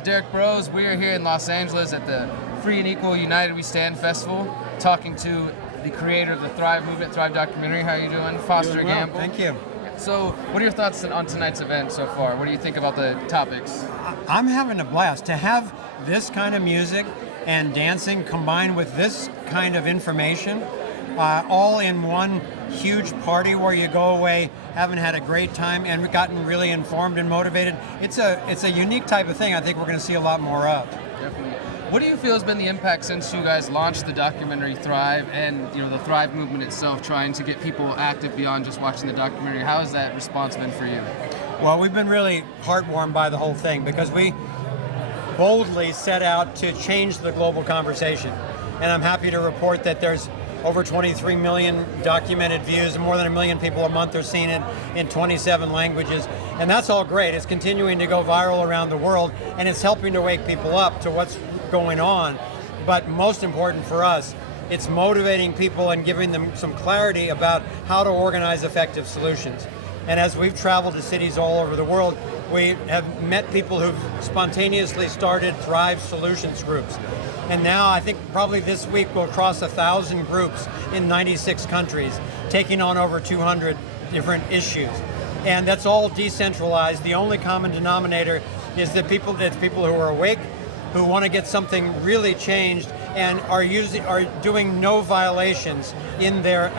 is Derrick Bros. We are here in Los Angeles at the Free and Equal United We Stand Festival, talking to the creator of the Thrive movement, Thrive documentary. How are you doing? Foster Gamble. Thank you. So, what are your thoughts on tonight's event so far? What do you think about the topics? I'm having a blast. To have this kind of music and dancing combined with this kind of information, all in one huge party where you go away having had a great time and gotten really informed and motivated. It's a unique type of thing I think we're going to see a lot more of. Definitely. What do you feel has been the impact since you guys launched the documentary Thrive and the Thrive movement itself, trying to get people active beyond just watching the documentary? How has that response been for you? Well, we've been really heartwarmed by the whole thing because we boldly set out to change the global conversation. And I'm happy to report that there's over 23 million documented views, more than 1 million people a month are seeing it in 27 languages. And that's all great. It's continuing to go viral around the world, and it's helping to wake people up to what's going on. But most important for us, it's motivating people and giving them some clarity about how to organize effective solutions. And as we've traveled to cities all over the world, we have met people who've spontaneously started Thrive Solutions groups. And now I think probably this week we'll cross 1,000 groups in 96 countries, taking on over 200 different issues. And that's all decentralized. The only common denominator is that people who are awake, who want to get something really changed and are doing no violations in their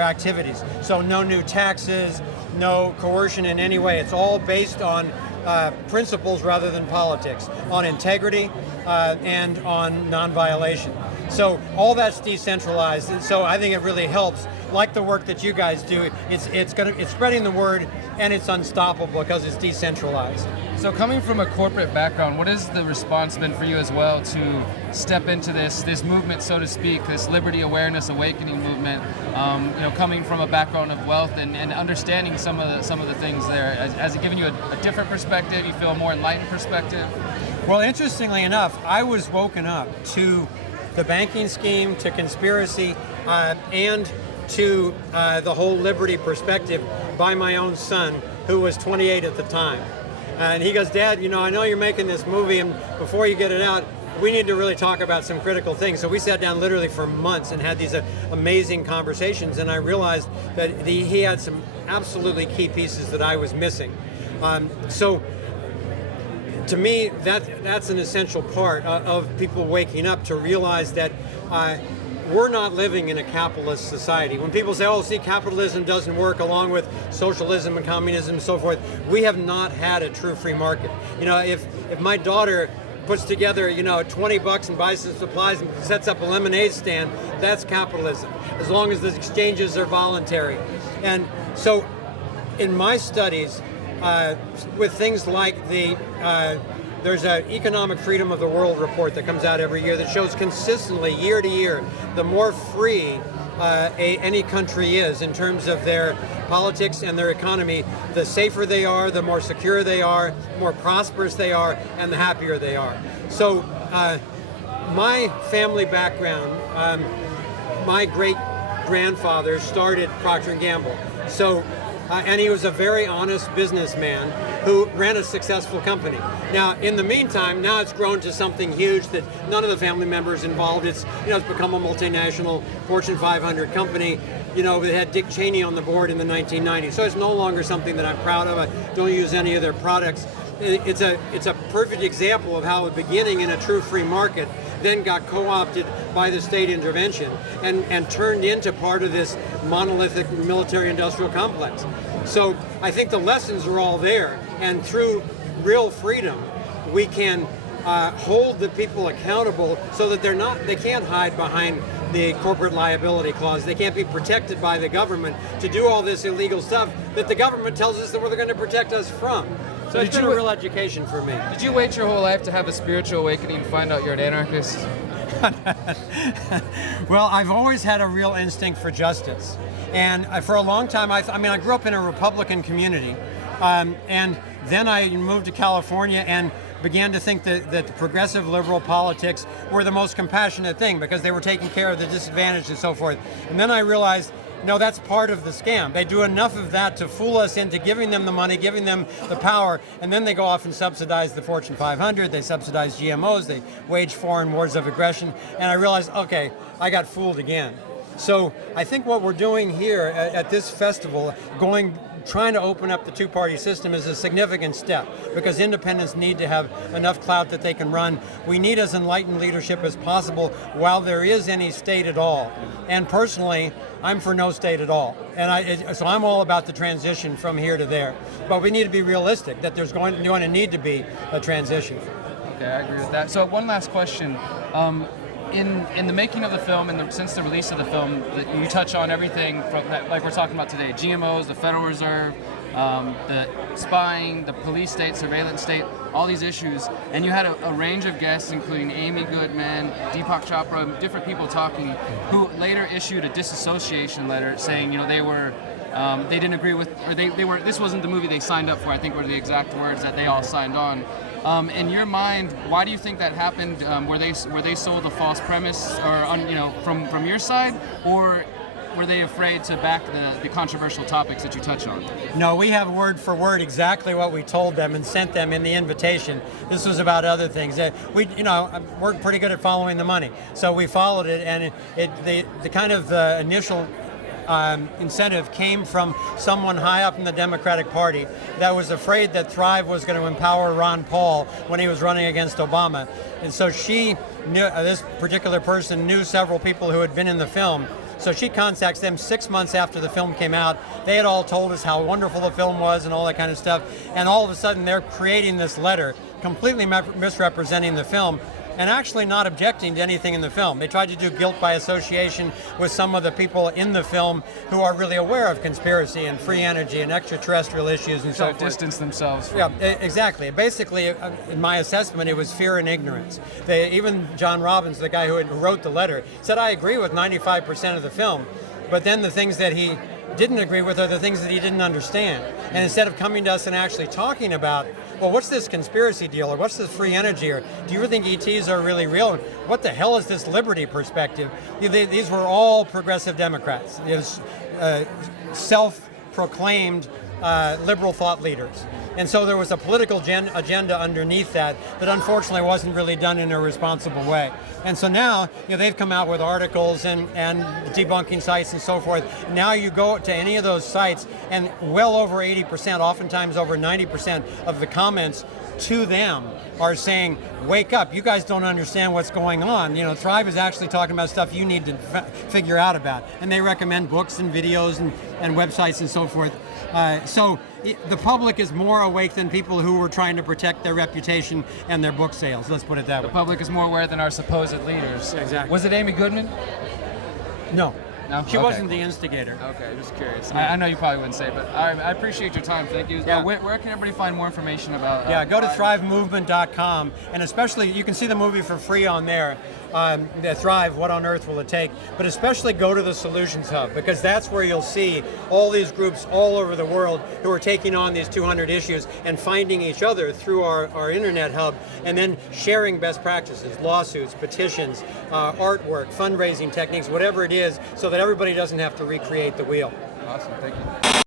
activities. So no new taxes, no coercion in any way. It's all based on principles rather than politics, on integrity and on non-violation. So all that's decentralized, and so I think it really helps. Like the work that you guys do, it's spreading the word, and it's unstoppable because it's decentralized. So coming from a corporate background, what has the response been for you as well to step into this movement, so to speak, this liberty awareness awakening movement? Coming from a background of wealth and understanding some of the things there, has it given you a different perspective? You feel a more enlightened perspective? Well, interestingly enough, I was woken up to the banking scheme, to conspiracy, and to the whole liberty perspective by my own son, who was 28 at the time. And he goes, "Dad, I know you're making this movie, and before you get it out, we need to really talk about some critical things." So we sat down literally for months and had these amazing conversations, and I realized that he had some absolutely key pieces that I was missing. So to me, that's an essential part of people waking up to realize that we're not living in a capitalist society. When people say, "Oh, see, capitalism doesn't work along with socialism and communism and so forth," we have not had a true free market. If my daughter puts together, $20 and buys some supplies and sets up a lemonade stand, that's capitalism, as long as the exchanges are voluntary. And so in my studies, with things like there's an Economic Freedom of the World report that comes out every year that shows consistently, year to year, the more free any country is in terms of their politics and their economy, the safer they are, the more secure they are, more prosperous they are, and the happier they are. So my family background, my great-grandfather started Procter & Gamble. So and he was a very honest businessman who ran a successful company. Now, in the meantime, now it's grown to something huge that none of the family members involved. It's become a multinational Fortune 500 company. That had Dick Cheney on the board in the 1990s. So it's no longer something that I'm proud of. I don't use any of their products. It's a perfect example of how a beginning in a true free market then got co-opted by the state intervention and turned into part of this monolithic military-industrial complex. So I think the lessons are all there, and through real freedom, we can hold the people accountable so that they can't hide behind the corporate liability clause. They can't be protected by the government to do all this illegal stuff that the government tells us that they're going to protect us from. So it's been a real education for me. Did you wait your whole life to have a spiritual awakening and find out you're an anarchist? Well, I've always had a real instinct for justice. And for a long time, I grew up in a Republican community. And then I moved to California and began to think that the progressive liberal politics were the most compassionate thing because they were taking care of the disadvantaged and so forth. And then I realized No, that's part of the scam. They do enough of that to fool us into giving them the money, giving them the power, and then they go off and subsidize the Fortune 500, they subsidize GMOs, they wage foreign wars of aggression, and I realized, okay, I got fooled again. So I think what we're doing here at this festival, trying to open up the two-party system is a significant step, because independents need to have enough clout that they can run. We need as enlightened leadership as possible while there is any state at all. And personally, I'm for no state at all. And so I'm all about the transition from here to there. But we need to be realistic that there's going to need to be a transition. Okay, I agree with that. So one last question. In the making of the film and since the release of the film, you touch on everything from that, like we're talking about today: GMOs, the Federal Reserve, the spying, the police state, surveillance state, all these issues. And you had a range of guests, including Amy Goodman, Deepak Chopra, different people talking, who later issued a disassociation letter saying, they didn't agree with, or they were. This wasn't the movie they signed up for, I think were the exact words that they all signed on. In your mind, why do you think that happened? Were they sold a false premise, or from your side, or were they afraid to back the controversial topics that you touch on? No, we have word for word exactly what we told them and sent them in the invitation. This was about other things. We're pretty good at following the money, so we followed it, and the kind of initial incentive came from someone high up in the Democratic Party that was afraid that Thrive was going to empower Ron Paul when he was running against Obama. And so she knew, this particular person knew several people who had been in the film. So she contacts them 6 months after the film came out. They had all told us how wonderful the film was and all that kind of stuff. And all of a sudden they're creating this letter, completely misrepresenting the film, and actually not objecting to anything in the film. They tried to do guilt by association with some of the people in the film who are really aware of conspiracy and free energy and extraterrestrial issues and so forth. Distance themselves from. Yeah, exactly. Basically, in my assessment, it was fear and ignorance. Even John Robbins, the guy who wrote the letter, said, I agree with 95% of the film, but then the things that he didn't agree with are the things that he didn't understand. And instead of coming to us and actually talking about, well, what's this conspiracy deal, or what's this free energy, or do you think ETs are really real? What the hell is this liberty perspective? These were all progressive Democrats, self-proclaimed liberal thought leaders. And so there was a political agenda underneath that unfortunately wasn't really done in a responsible way. And so now, they've come out with articles and debunking sites and so forth. Now you go to any of those sites, and well over 80%, oftentimes over 90% of the comments to them are saying, wake up, you guys don't understand what's going on. Thrive is actually talking about stuff you need to figure out about. And they recommend books and videos and websites and so forth. So the public is more awake than people who were trying to protect their reputation and their book sales. Let's put it that way. The public is more aware than our supposed leaders. Exactly. Was it Amy Goodman? No. No? She Okay. wasn't the instigator. Okay, just curious. I know you probably wouldn't say, but I appreciate your time. Thank you. Yeah. Where can everybody find more information about? Go to thrivemovement.com, and especially you can see the movie for free on there. The Thrive, What on Earth Will It Take? But especially go to the Solutions Hub, because that's where you'll see all these groups all over the world who are taking on these 200 issues and finding each other through our internet hub, and then sharing best practices, lawsuits, petitions, artwork, fundraising techniques, whatever it is, so that everybody doesn't have to recreate the wheel. Awesome, thank you.